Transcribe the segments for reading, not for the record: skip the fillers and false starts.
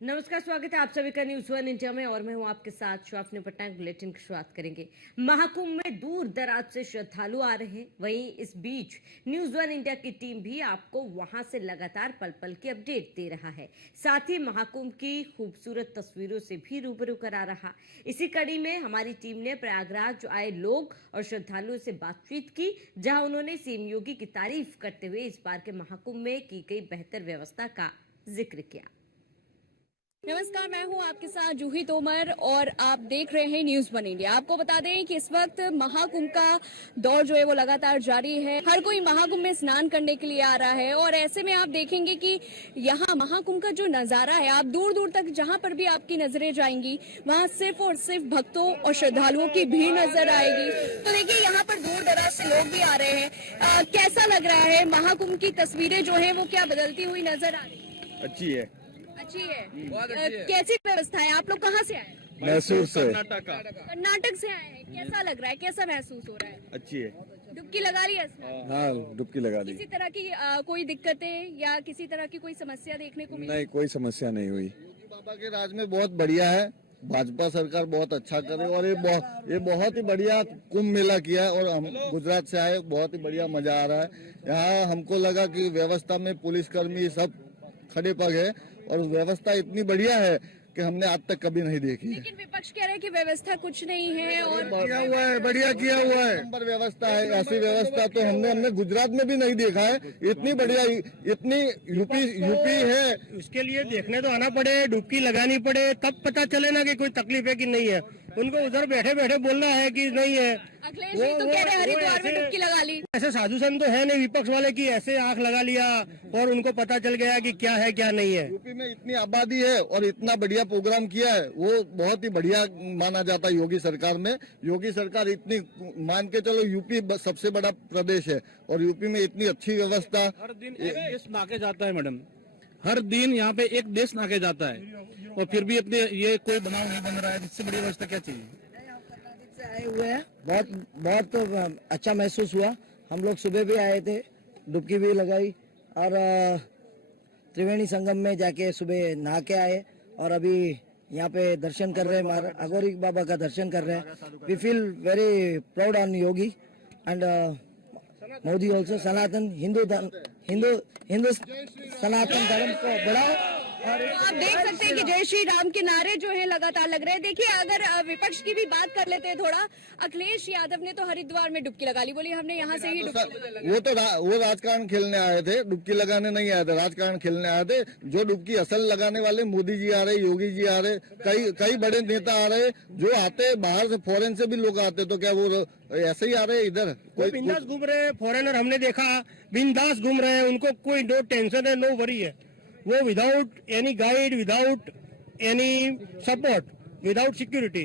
नमस्कार, स्वागत है आप सभी का न्यूज वन इंडिया में और मैं हूं आपके साथ श्वाफनी पटनायक। बुलेटिन की शुरुआत करेंगे। महाकुंभ में दूर दराज से श्रद्धालु आ रहे हैं। वहीं इस बीच न्यूज वन इंडिया की टीम भी आपको वहां से लगातार पल पल की अपडेट दे रहा है। साथ ही महाकुंभ की खूबसूरत तस्वीरों से भी रूबरू करा रहा। इसी कड़ी में हमारी टीम ने प्रयागराज आए लोग और श्रद्धालुओं से बातचीत की, जहां उन्होंने सीएम योगी की तारीफ करते हुए इस बार के महाकुंभ में की गई बेहतर व्यवस्था का जिक्र किया। नमस्कार, मैं हूं आपके साथ जूही तोमर और आप देख रहे हैं न्यूज वन इंडिया। आपको बता दें कि इस वक्त महाकुंभ का दौर जो है वो लगातार जारी है। हर कोई महाकुंभ में स्नान करने के लिए आ रहा है और ऐसे में आप देखेंगे कि यहाँ महाकुंभ का जो नजारा है, आप दूर दूर तक जहाँ पर भी आपकी नजरें जाएंगी वहाँ सिर्फ और सिर्फ भक्तों और श्रद्धालुओं की भीड़ नजर आएगी। तो देखिए, यहाँ पर दूर दराज से लोग भी आ रहे हैं। कैसा लग रहा है? महाकुंभ की तस्वीरें जो है वो क्या बदलती हुई नजर आ रही है? अच्छी है। अच्छी है। कैसी व्यवस्था है? आप लोग कहाँ से आए? मैसूर से। कर्नाटक से आए हैं। कैसा लग रहा है? कैसा महसूस हो रहा है? अच्छी है। डुबकी लगा ली है इसमें? हाँ, डुबकी लगा ली। किसी तरह की कोई दिक्कतें या किसी तरह की कोई समस्या देखने को मिली? नहीं, कोई समस्या नहीं हुई। बाबा के राज में बहुत बढ़िया है। भाजपा सरकार बहुत अच्छा करे और ये बहुत ही बढ़िया कुंभ मेला किया है और हम गुजरात से आए, बहुत ही बढ़िया मजा आ रहा है। यहाँ हमको लगा कि व्यवस्था में पुलिसकर्मी सब खड़े पग है और व्यवस्था इतनी बढ़िया है कि हमने आज तक कभी नहीं देखी है। लेकिन विपक्ष कह रहे हैं कि व्यवस्था कुछ नहीं है और किया हुआ है, बढ़िया किया हुआ है। नंबर व्यवस्था है। ऐसी व्यवस्था तो हमने गुजरात में भी नहीं देखा है। इतनी बढ़िया, इतनी यूपी है। उसके लिए देखने तो आना पड़े, डुबकी लगानी पड़े, तब पता चले ना कि कोई तकलीफ है कि नहीं है। उनको उधर बैठे बैठे बोलना है कि नहीं है। अखिलेश जी तो कह रहे हैं हरिद्वार में डुबकी लगा ली। ऐसे साधु संत तो है नहीं विपक्ष वाले की ऐसे आंख लगा लिया और उनको पता चल गया कि क्या है क्या नहीं है। यूपी में इतनी आबादी है और इतना बढ़िया प्रोग्राम किया है, वो बहुत ही बढ़िया माना जाता है योगी सरकार में। योगी सरकार इतनी मान के चलो, यूपी सबसे बड़ा प्रदेश है और यूपी में इतनी अच्छी व्यवस्था। हर दिन एक देश नाके जाता है मैडम, हर दिन यहाँ पे एक देश नाके जाता है और फिर भी अपने ये कोई बनाव नहीं बन रहा है। इससे बड़ी व्यवस्था क्या चाहिए? से आए हुए हैं, बहुत अच्छा महसूस हुआ। हम लोग सुबह भी आए थे, डुबकी भी लगाई और त्रिवेणी संगम में जाके सुबह नहा के आए और अभी यहाँ पे दर्शन कर रहे हैं, अघोरी बाबा का दर्शन कर रहे हैं। We feel very proud on Yogi and Modi also. सनातन हिंदू सनातन धर्म को बढ़ाओ। आप देख सकते हैं कि जय श्री राम के नारे जो है लगातार लग रहे हैं। देखिए, अगर विपक्ष की भी बात कर लेते हैं थोड़ा, अखिलेश यादव ने तो हरिद्वार में डुबकी लगा ली, बोली हमने यहाँ से ही डुबकी। वो राजकारण खेलने आए थे, डुबकी लगाने नहीं आए थे, राजकारण खेलने आए थे। जो डुबकी असल लगाने वाले मोदी जी आ रहे, योगी जी आ रहे, कई बड़े नेता आ रहे। जो आते बाहर से, फॉरेन से भी लोग आते, तो क्या वो ऐसे ही आ रहे इधर? कोई बिंदास घूम रहे हैं। फॉरेनर हमने देखा बिंदास घूम रहे हैं, उनको कोई नो टेंशन है, नो वरी है। वो without any guide, without any support, without security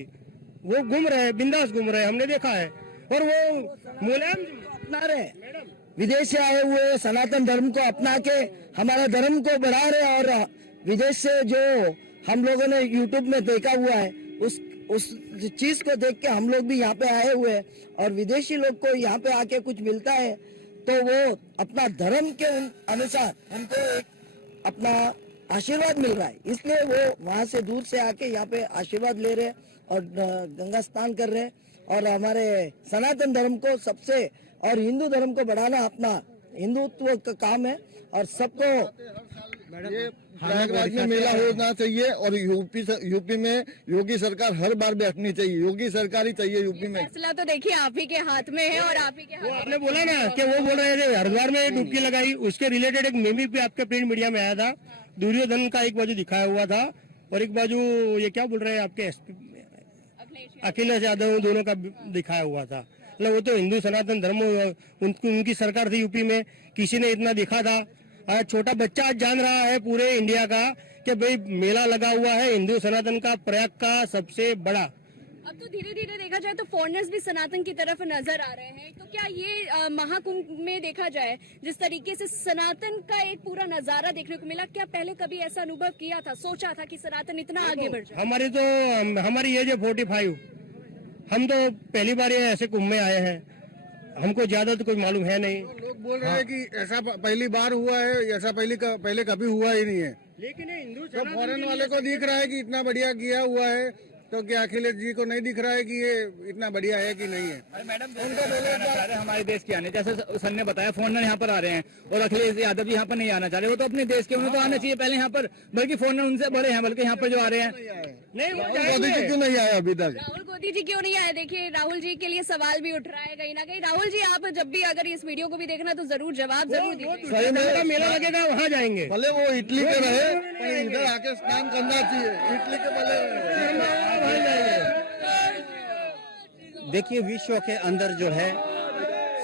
वो घूम रहे हैं, बिंदास घूम रहे हैं, हमने देखा है। और वो मुलायम अपना रहे, विदेश से आए हुए सनातन धर्म को अपना के हमारा धर्म को बढ़ा रहे। और विदेश से जो हम लोगों ने यूट्यूब में देखा हुआ है, उस चीज को देख के हम लोग भी यहाँ पे आए हुए हैं। और विदेशी लोग को यहाँ पे आके कुछ मिलता है तो वो अपना धर्म के अनुसार उनको एक अपना आशीर्वाद मिल रहा है, इसलिए वो वहाँ से दूर से आके यहाँ पे आशीर्वाद ले रहे हैं और गंगा स्नान कर रहे हैं। और हमारे सनातन धर्म को सबसे और हिंदू धर्म को बढ़ाना अपना हिंदुत्व का काम है। और सबको ये प्रयागराज में मेला होना चाहिए और यूपी में योगी सरकार हर बार बैठनी चाहिए। योगी सरकार ही चाहिए यूपी में। फैसला तो देखिए आप ही के हाथ में है और आप ही के हाथ में। आपने बोला ना कि वो बोल रहे थे हरिद्वार में डुबकी लगाई, उसके रिलेटेड एक मेमी पे आपके प्रिंट मीडिया में आया था। दुर्योधन का एक बाजू दिखाया हुआ था और एक बाजू ये क्या बोल रहे हैं आपके अखिलेश यादव, दोनों का दिखाया हुआ था। मतलब वो तो हिंदू सनातन धर्म उनकी सरकार थी यूपी में, किसी ने इतना दिखा था। छोटा बच्चा आज जान रहा है पूरे इंडिया का कि भाई मेला लगा हुआ है हिंदू सनातन का, प्रयाग का सबसे बड़ा। अब तो धीरे धीरे देखा जाए तो फॉरेनर्स भी सनातन की तरफ नजर आ रहे हैं। तो क्या ये महाकुंभ में देखा जाए जिस तरीके से सनातन का एक पूरा नजारा देखने को मिला, क्या पहले कभी ऐसा अनुभव किया था, सोचा था कि सनातन इतना आगे बढ़ जाए? हमारी एज है 45, हम तो पहली बार ऐसे कुंभ में आए हैं, हमको ज्यादा तो कोई मालूम है नहीं। लोग बोल रहे हैं कि ऐसा पहली बार हुआ है, ऐसा पहले कभी हुआ ही नहीं है। लेकिन ये हिंदू तो फॉरेन वाले को दिख रहा है कि इतना बढ़िया किया हुआ है, तो क्या अखिलेश जी को नहीं दिख रहा है कि ये इतना बढ़िया है कि नहीं है? मैडम हमारे देश के आने, जैसे सर ने बताया फॉरनर यहाँ पर आ रहे हैं और अखिलेश यादव जी यहाँ पर नहीं आना चाह रहे, वो तो अपने देश के, उन्हें तो आना चाहिए पहले यहाँ पर, बल्कि फॉरनर उनसे बड़े हैं, बल्कि यहाँ पर जो आ रहे हैं नहीं वो राहुल गांधी जी क्यों नहीं आया अभी तक? राहुल गांधी जी क्यों नहीं आए? देखिए राहुल जी के लिए सवाल भी उठ रहा है कहीं ना कहीं। राहुल जी आप जब भी अगर इस वीडियो को भी देखना तो जरूर जवाब जरूर दीजिए। सही में का मेला लगेगा वहाँ जाएंगे। भले वो इटली के रहे, पर इधर आके स्नान करना चाहिए, इटली के भले। देखिए विश्व के अंदर जो है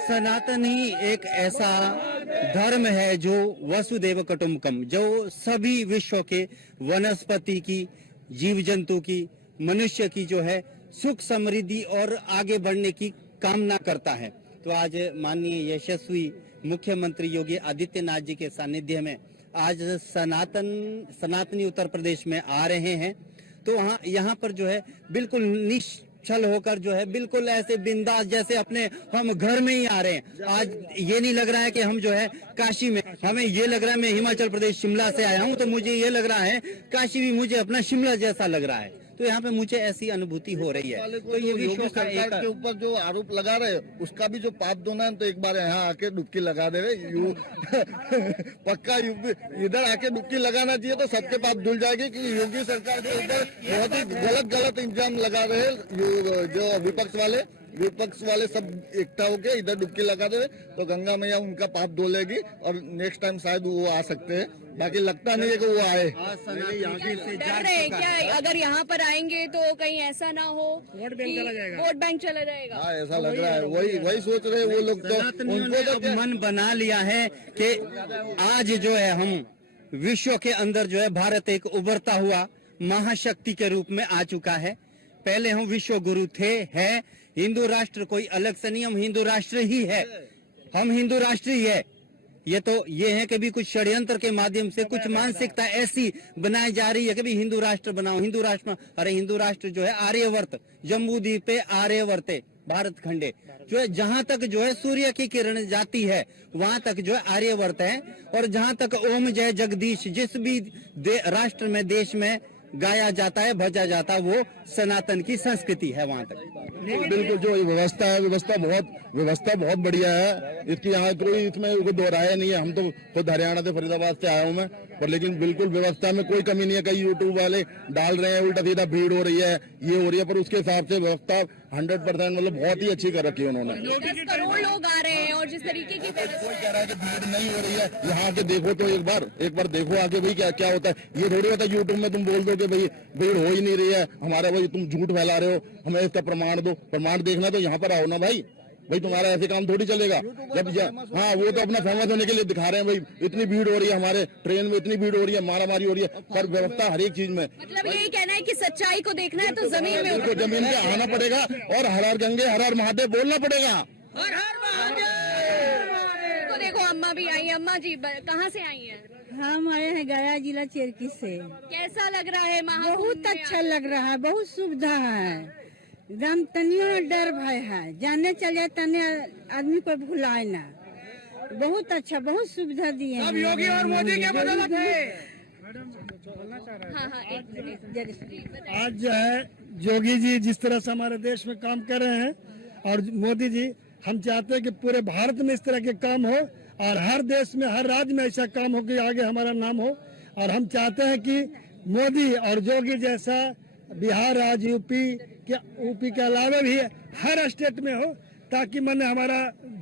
सनातन ही एक ऐसा धर्म है जो वसुदेव कुटुंबकम, जो सभी विश्व के वनस्पति की, जीव जंतु की, मनुष्य की जो है सुख समृद्धि और आगे बढ़ने की कामना करता है। तो आज माननीय यशस्वी मुख्यमंत्री योगी आदित्यनाथ जी के सानिध्य में आज सनातनी उत्तर प्रदेश में आ रहे हैं। तो यहाँ पर जो है बिल्कुल निश्चल होकर जो है बिल्कुल ऐसे बिंदास जैसे अपने हम घर में ही आ रहे हैं। आज ये नहीं लग रहा है कि हम जो है काशी में, हमें ये लग रहा है मैं हिमाचल प्रदेश शिमला से आया हूँ, तो मुझे ये लग रहा है काशी भी मुझे अपना शिमला जैसा लग रहा है। तो यहाँ पे मुझे ऐसी अनुभूति हो रही है। तो ये विश्व का एक के ऊपर जो आरोप लगा रहे उसका भी जो पाप धोना है, तो एक बार यहाँ आके डुबकी लगा दे रहे पक्का यूपी इधर आके डुबकी लगाना चाहिए, तो सबके पाप धुल जाएगी। कि योगी सरकार के ऊपर बहुत ही गलत इंजाम लगा रहे जो विपक्ष वाले सब एकता होके इधर डुबकी लगा दे, तो गंगा मैया उनका पाप धो लेगी और नेक्स्ट टाइम शायद वो आ सकते हैं। बाकी लगता नहीं है कि वो आए। डर रहे हैं क्या अगर यहाँ पर आएंगे तो कहीं ऐसा ना हो वोट बैंक चला जाएगा? वोट बैंक चला जाएगा। हाँ ऐसा लग रहा है, वही सोच रहे हैं वो लोग। तो उनको तो अब मन बना लिया है कि आज जो है हम विश्व के अंदर जो है भारत एक उभरता हुआ महाशक्ति के रूप में आ चुका है। पहले हम विश्व गुरु थे, है हिंदू राष्ट्र, कोई अलग से नहीं, हम हिंदू राष्ट्र ही है, हम हिंदू राष्ट्र ही है। ये है कि भी कुछ षड्यंत्र के माध्यम से कुछ मानसिकता ऐसी बनाई जा रही है कि भी हिंदू राष्ट्र बनाओ, हिंदू राष्ट्र। अरे हिंदू राष्ट्र जो है आर्यवर्त, जम्बू द्वीप पे आर्यवर्ते भारत खंडे जो है, जहां तक जो है सूर्य की किरण जाती है वहां तक जो है आर्यवर्त है। और जहां तक ओम जय जगदीश जिस भी राष्ट्र में, देश में गाया जाता है, भजा जाता है, वो सनातन की संस्कृति है वहां तक। बिल्कुल जो व्यवस्था है, व्यवस्था बहुत बढ़िया है। इसकी यहाँ कोई इसमें कोई दोहराया नहीं है। हम तो खुद हरियाणा से, फरीदाबाद से आया हूँ मैं, पर लेकिन बिल्कुल व्यवस्था में कोई कमी नहीं है। कई यूट्यूब वाले डाल रहे हैं उल्टा सीधा भीड़ हो रही है, ये हो रही है, पर उसके हिसाब से व्यवस्था 100% मतलब बहुत ही अच्छी कर रखी है उन्होंने। 10 करोड़ लोग आ रहे हैं और जिस तरीके की कोई कह रहा है कि भीड़ नहीं हो रही है, यहाँ आके देखो तो एक बार देखो आके भाई क्या होता है। ये थोड़ी होता है यूट्यूब में तुम बोल दो कि भाई भीड़ हो ही नहीं रही है, हमारा भाई तुम झूठ फैला रहे हो, हमें इसका प्रमाण दो। प्रमाण देखना तो यहाँ पर आओ ना भाई तुम्हारा ऐसे काम थोड़ी चलेगा। जब हाँ वो तो अपना फेमस होने के लिए दिखा रहे हैं, भाई इतनी भीड़ हो रही है, हमारे ट्रेन में इतनी भीड़ हो रही है, मारामारी हो रही है, पर व्यवस्था हर एक चीज में। मतलब यही कहना है कि सच्चाई को देखना है तो जमीन में उनको जमीन पे आना पड़ेगा और हर हर गंगे हर हर महादेव बोलना पड़ेगा। तो देखो अम्मा भी आई। अम्मा जी कहाँ से आई हैं? हम आए हैं गया जिला चेरकी से। कैसा लग रहा है महाकुंभ? बहुत अच्छा लग रहा है, बहुत सुविधा है, एकदम तनियो डर भय है, जाने चले तने आदमी को भुलाए ना। बहुत अच्छा, बहुत सुविधा दिए हैं। योगी और मोदी के बदौलत है। हाँ, आज जो है योगी जी जिस तरह से हमारे देश में काम कर रहे हैं और मोदी जी, हम चाहते हैं कि पूरे भारत में इस तरह के काम हो और हर देश में, हर राज्य में ऐसा काम हो कि आगे हमारा नाम हो। और हम चाहते हैं कि मोदी और योगी जैसा बिहार राज्य, यूपी के अलावा भी हर स्टेट में हो, ताकि मैंने हमारा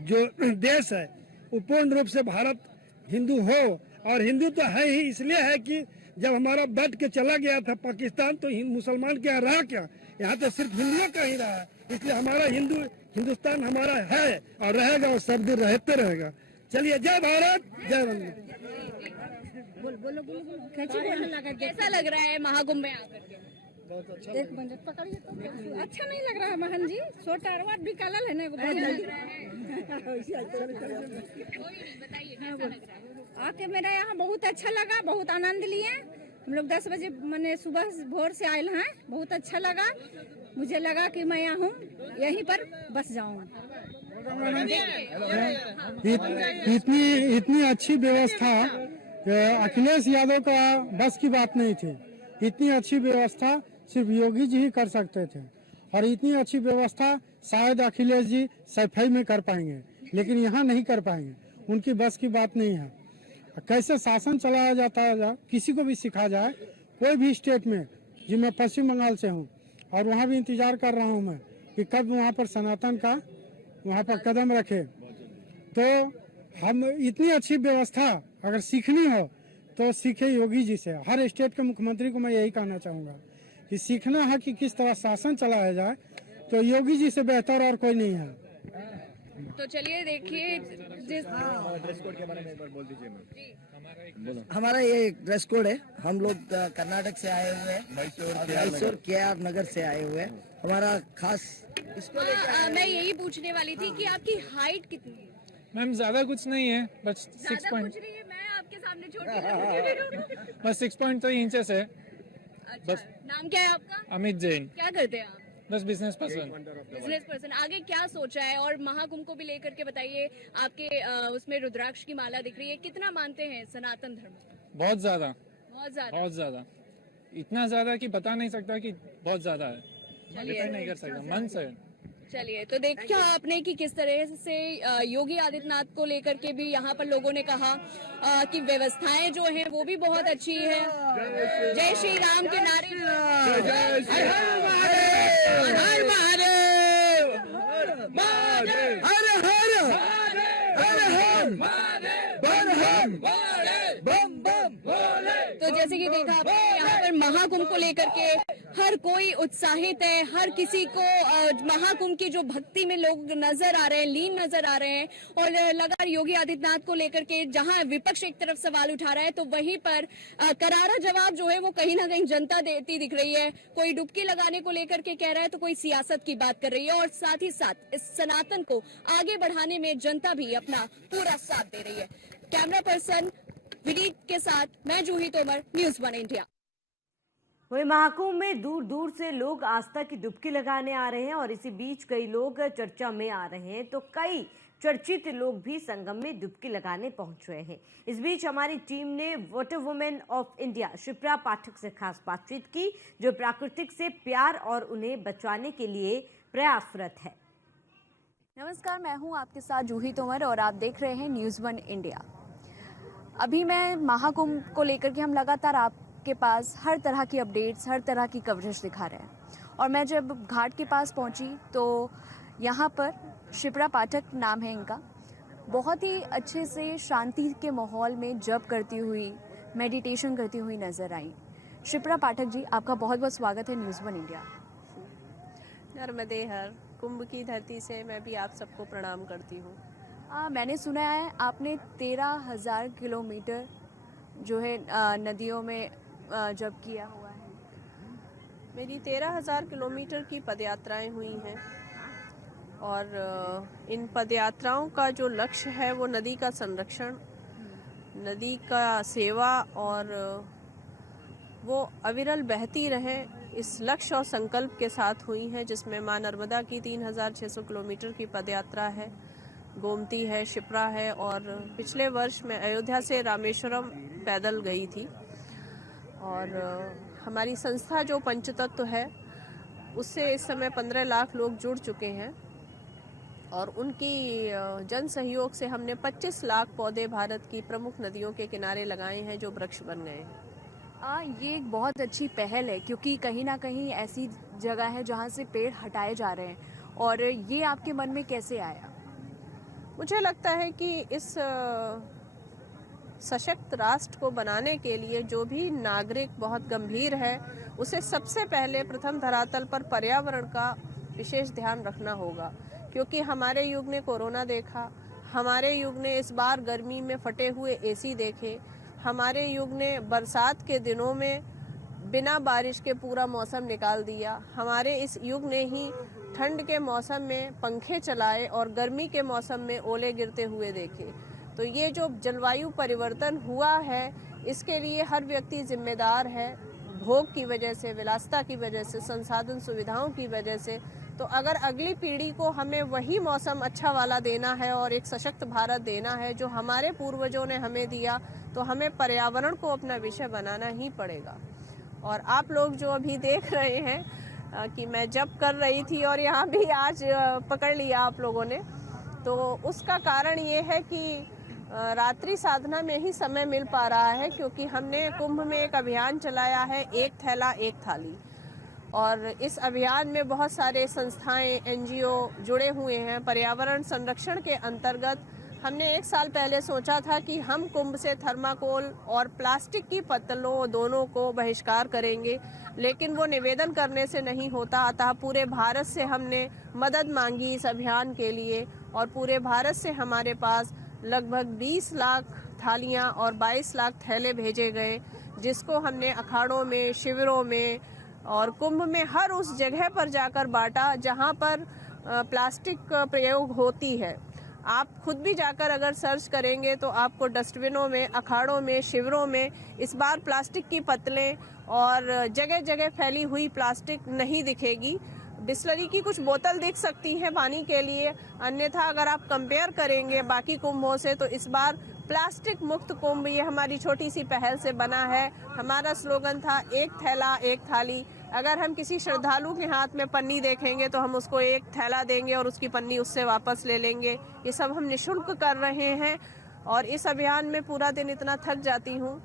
जो देश है वो पूर्ण रूप से भारत हिंदू हो। और हिंदू तो है ही, इसलिए है कि जब हमारा बैठ के चला गया था पाकिस्तान, तो मुसलमान क्या रहा क्या? यहाँ तो सिर्फ हिंदुओं का ही रहा है। इसलिए हमारा हिंदुस्तान हमारा है और रहेगा और सब दिन रहते रहेगा। चलिए, जय भारत, जय वंदे। कैसा लग रहा है महाकुंभ में आकर? एक मिनट पकड़िए तो। अच्छा नहीं लग रहा है महन जी, छोटा अरवाद भी कलल है ना, आके मेरा यहाँ बहुत अच्छा लगा, बहुत आनंद लिए। हम लोग 10 बजे मैंने सुबह भोर से आए हैं, बहुत अच्छा लगा। मुझे लगा कि मैं यहाँ हूँ, यहीं पर बस जाऊँ। इतनी अच्छी व्यवस्था अखिलेश यादव का बस की बात नहीं थी। इतनी अच्छी व्यवस्था सिर्फ योगी जी ही कर सकते थे, और इतनी अच्छी व्यवस्था शायद अखिलेश जी सफाई में कर पाएंगे, लेकिन यहाँ नहीं कर पाएंगे। उनकी बस की बात नहीं है। कैसे शासन चलाया जाता है किसी को भी सिखा जाए, कोई भी स्टेट में, जी मैं पश्चिम बंगाल से हूँ और वहाँ भी इंतजार कर रहा हूँ मैं कि कब वहाँ पर सनातन का वहाँ पर कदम रखे। तो हम इतनी अच्छी व्यवस्था अगर सीखनी हो तो सीखे योगी जी से। हर स्टेट के मुख्यमंत्री को मैं यही कहना चाहूँगा कि सीखना है कि किस तरह शासन चलाया जाए, तो योगी जी से बेहतर और कोई नहीं है। तो चलिए देखिए जिस ड्रेस कोड के बारे में एक बार बोल दीजिए मैम। हमारा ये ड्रेस कोड है। हम लोग कर्नाटक से आए हुए हैं, मैसूर केआर नगर से आए हुए हैं। हमारा खास इसको मैं यही पूछने वाली थी कि आपकी हाइट कितनी है? मैम ज्यादा कुछ नहीं है, बस 6 ज्यादा पॉइंट पूछ रही है, मैं आपके सामने छोटी बस 6.3 इंचेस है। अच्छा, नाम क्या है आपका? अमित जैन, क्या करते हैं आप? बस बिजनेस पर्सन। Business person. आगे क्या सोचा है? और महाकुंभ को भी लेकर के बताइए। आपके उसमें रुद्राक्ष की माला दिख रही है, कितना मानते हैं सनातन धर्म? बहुत ज्यादा, बहुत ज्यादा। बहुत ज्यादा, इतना ज्यादा कि बता नहीं सकता कि बहुत ज्यादा है, डिपेंड नहीं कर सकता मन से। चलिए, तो देखा आपने कि किस तरह से योगी आदित्यनाथ को लेकर के भी यहाँ पर लोगों ने कहा कि व्यवस्थाएं जो हैं वो भी बहुत अच्छी है। जय श्री राम के नारे, तो जैसे कि देखा आपने यहाँ पर महाकुंभ को लेकर के हर कोई उत्साहित है। हर किसी को महाकुंभ की जो भक्ति में लोग नजर आ रहे हैं, लीन नजर आ रहे हैं। और लगातार योगी आदित्यनाथ को लेकर के जहां विपक्ष एक तरफ सवाल उठा रहा है, तो वहीं पर करारा जवाब जो है वो कहीं ना कहीं जनता देती दिख रही है। कोई डुबकी लगाने को लेकर के कह रहा है, तो कोई सियासत की बात कर रही है। और साथ ही साथ इस सनातन को आगे बढ़ाने में जनता भी अपना पूरा साथ दे रही है। कैमरा पर्सन विनीत के साथ मैं जूही तोमर, न्यूज़ 1 इंडिया। वही महाकुंभ में दूर दूर से लोग आस्था की डुबकी लगाने आ रहे हैं और इसी बीच कई लोग चर्चा में आ रहे हैं, तो कई चर्चित लोग भी संगम में डुबकी लगाने पहुंच रहे हैं। इस बीच हमारी टीम ने water women of India Shipra Pathak से खास बातचीत की, जो प्राकृतिक से प्यार और उन्हें बचाने के लिए प्रयासरत है। नमस्कार, मैं हूं आपके साथ जूही तोमर और आप देख रहे हैं न्यूज़ 1 इंडिया। अभी मैं महाकुंभ को लेकर के हम लगातार आपके पास हर तरह की अपडेट्स, हर तरह की कवरेज दिखा रहे हैं। और मैं जब घाट के पास पहुंची तो यहाँ पर शिप्रा पाठक नाम है इनका, बहुत ही अच्छे से शांति के माहौल में जप करती हुई, मेडिटेशन करती हुई नज़र आई। शिप्रा पाठक जी, आपका बहुत बहुत स्वागत है न्यूज़ 1 इंडिया। नर्मदे हर, कुंभ की धरती से मैं भी आप सबको प्रणाम करती हूँ। मैंने सुना है आपने 13,000 किलोमीटर जो है नदियों में जप किया हुआ है। मेरी 13,000 किलोमीटर की पदयात्राएं हुई हैं और इन पदयात्राओं का जो लक्ष्य है वो नदी का संरक्षण, नदी का सेवा और वो अविरल बहती रहे, इस लक्ष्य और संकल्प के साथ हुई हैं, जिसमें मां नर्मदा की 3,600 किलोमीटर की पदयात्रा है, गोमती है, शिप्रा है, और पिछले वर्ष मैं अयोध्या से रामेश्वरम पैदल गई थी। और हमारी संस्था जो पंचतत्व है उससे इस समय 15 लाख लोग जुड़ चुके हैं और उनकी जन सहयोग से हमने 25 लाख पौधे भारत की प्रमुख नदियों के किनारे लगाए हैं, जो वृक्ष बन गए हैं। ये एक बहुत अच्छी पहल है, क्योंकि कहीं ना कहीं ऐसी जगह है जहाँ से पेड़ हटाए जा रहे हैं। और ये आपके मन में कैसे आया? मुझे लगता है कि इस सशक्त राष्ट्र को बनाने के लिए जो भी नागरिक बहुत गंभीर है, उसे सबसे पहले प्रथम धरातल पर पर्यावरण का विशेष ध्यान रखना होगा। क्योंकि हमारे युग ने कोरोना देखा, हमारे युग ने इस बार गर्मी में फटे हुए एसी देखे, हमारे युग ने बरसात के दिनों में बिना बारिश के पूरा मौसम निकाल दिया, हमारे इस युग ने ही ठंड के मौसम में पंखे चलाए और गर्मी के मौसम में ओले गिरते हुए देखे। तो ये जो जलवायु परिवर्तन हुआ है, इसके लिए हर व्यक्ति जिम्मेदार है। भोग की वजह से, विलासिता की वजह से, संसाधन सुविधाओं की वजह से। तो अगर अगली पीढ़ी को हमें वही मौसम अच्छा वाला देना है और एक सशक्त भारत देना है जो हमारे पूर्वजों ने हमें दिया, तो हमें पर्यावरण को अपना विषय बनाना ही पड़ेगा। और आप लोग जो अभी देख रहे हैं कि मैं जप कर रही थी और यहाँ भी आज पकड़ लिया आप लोगों ने, तो उसका कारण ये है कि रात्रि साधना में ही समय मिल पा रहा है, क्योंकि हमने कुंभ में एक अभियान चलाया है, एक थैला एक थाली। और इस अभियान में बहुत सारे संस्थाएं, एनजीओ जुड़े हुए हैं। पर्यावरण संरक्षण के अंतर्गत हमने 1 साल पहले सोचा था कि हम कुंभ से थर्माकोल और प्लास्टिक की पत्तलों दोनों को बहिष्कार करेंगे, लेकिन वो निवेदन करने से नहीं होता। अतः पूरे भारत से हमने मदद मांगी इस अभियान के लिए और पूरे भारत से हमारे पास लगभग 20 लाख थालियां और 22 लाख थैले भेजे गए, जिसको हमने अखाड़ों में, शिविरों में और कुंभ में हर उस जगह पर जाकर बांटा जहां पर प्लास्टिक का प्रयोग होती है। आप खुद भी जाकर अगर सर्च करेंगे तो आपको डस्टबिनों में, अखाड़ों में, शिविरों में इस बार प्लास्टिक की पत्तलें और जगह जगह फैली हुई प्लास्टिक नहीं दिखेगी। बिस्लरी की कुछ बोतल दिख सकती है पानी के लिए, अन्यथा अगर आप कंपेयर करेंगे बाकी कुंभों से तो इस बार प्लास्टिक मुक्त कुंभ ये हमारी छोटी सी पहल से बना है। हमारा स्लोगन था एक थैला एक थाली। अगर हम किसी श्रद्धालु के हाथ में पन्नी देखेंगे तो हम उसको एक थैला देंगे और उसकी पन्नी उससे वापस ले लेंगे। ये सब हम निःशुल्क कर रहे हैं और इस अभियान में पूरा दिन इतना थक जाती हूँ,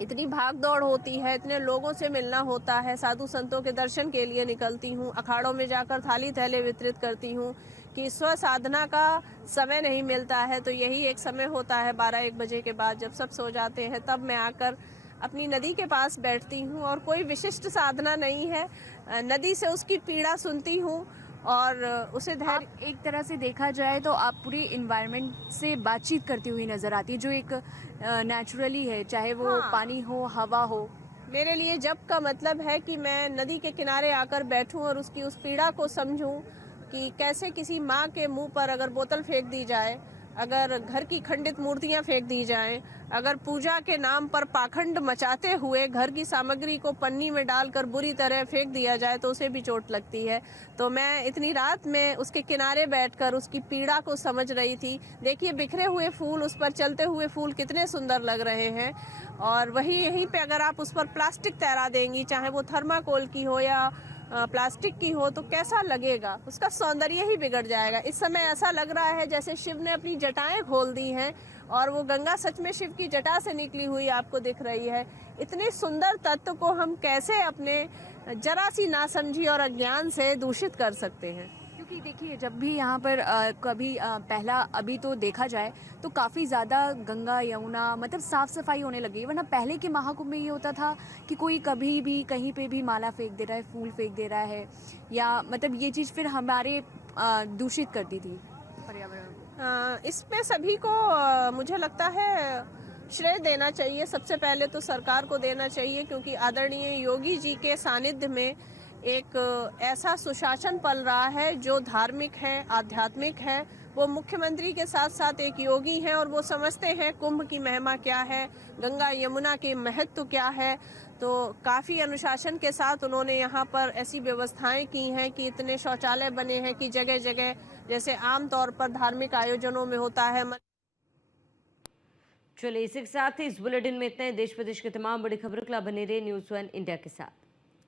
इतनी भाग दौड़ होती है, इतने लोगों से मिलना होता है, साधु संतों के दर्शन के लिए निकलती हूँ, अखाड़ों में जाकर थाली थैले वितरित करती हूँ कि स्व साधना का समय नहीं मिलता है। तो यही एक समय होता है 12-1 बजे के बाद, जब सब सो जाते हैं, तब मैं आकर अपनी नदी के पास बैठती हूँ। और कोई विशिष्ट साधना नहीं है, नदी से उसकी पीड़ा सुनती हूँ और उसे धैर्य। एक तरह से देखा जाए तो आप पूरी इन्वायरमेंट से बातचीत करती हुई नजर आती है, जो एक नेचुरली है, चाहे वो हाँ। पानी हो, हवा हो। मेरे लिए जप का मतलब है कि मैं नदी के किनारे आकर बैठूं और उसकी उस पीड़ा को समझूं कि कैसे किसी माँ के मुंह पर अगर बोतल फेंक दी जाए, अगर घर की खंडित मूर्तियां फेंक दी जाएं, अगर पूजा के नाम पर पाखंड मचाते हुए घर की सामग्री को पन्नी में डालकर बुरी तरह फेंक दिया जाए तो उसे भी चोट लगती है। तो मैं इतनी रात में उसके किनारे बैठकर उसकी पीड़ा को समझ रही थी। देखिए बिखरे हुए फूल, उस पर चलते हुए फूल कितने सुंदर लग रहे हैं, और वही यहीं पे अगर आप उस पर प्लास्टिक तैरा देंगी, चाहे वो थर्माकोल की हो या प्लास्टिक की हो, तो कैसा लगेगा, उसका सौंदर्य ही बिगड़ जाएगा। इस समय ऐसा लग रहा है जैसे शिव ने अपनी जटाएं खोल दी हैं और वो गंगा सच में शिव की जटा से निकली हुई आपको दिख रही है। इतने सुंदर तत्व को हम कैसे अपने जरा सी नासमझी और अज्ञान से दूषित कर सकते हैं। क्योंकि देखिए जब भी यहाँ पर कभी पहला अभी तो देखा जाए तो काफ़ी ज़्यादा गंगा यमुना मतलब साफ़ सफाई होने लगी है, वरना पहले के महाकुंभ में ये होता था कि कोई कभी भी कहीं पे भी माला फेंक दे रहा है, फूल फेंक दे रहा है, या मतलब ये चीज़ फिर हमारे दूषित करती थी पर्यावरण। इसमें सभी को मुझे लगता है श्रेय देना चाहिए। सबसे पहले तो सरकार को देना चाहिए, क्योंकि आदरणीय योगी जी के सानिध्य में एक ऐसा सुशासन पल रहा है जो धार्मिक है, आध्यात्मिक है। वो मुख्यमंत्री के साथ साथ एक योगी हैं और वो समझते हैं कुंभ की महिमा क्या है, गंगा यमुना के महत्व क्या है। तो काफ़ी अनुशासन के साथ उन्होंने यहाँ पर ऐसी व्यवस्थाएं की हैं कि इतने शौचालय बने हैं कि जगह जगह जैसे आम तौर पर धार्मिक आयोजनों में होता है। चलिए इसी के साथ ही इस बुलेटिन में इतना ही। देश प्रदेश की तमाम बड़ी खबरों के लिए बने रहे न्यूज़ 1 इंडिया के साथ।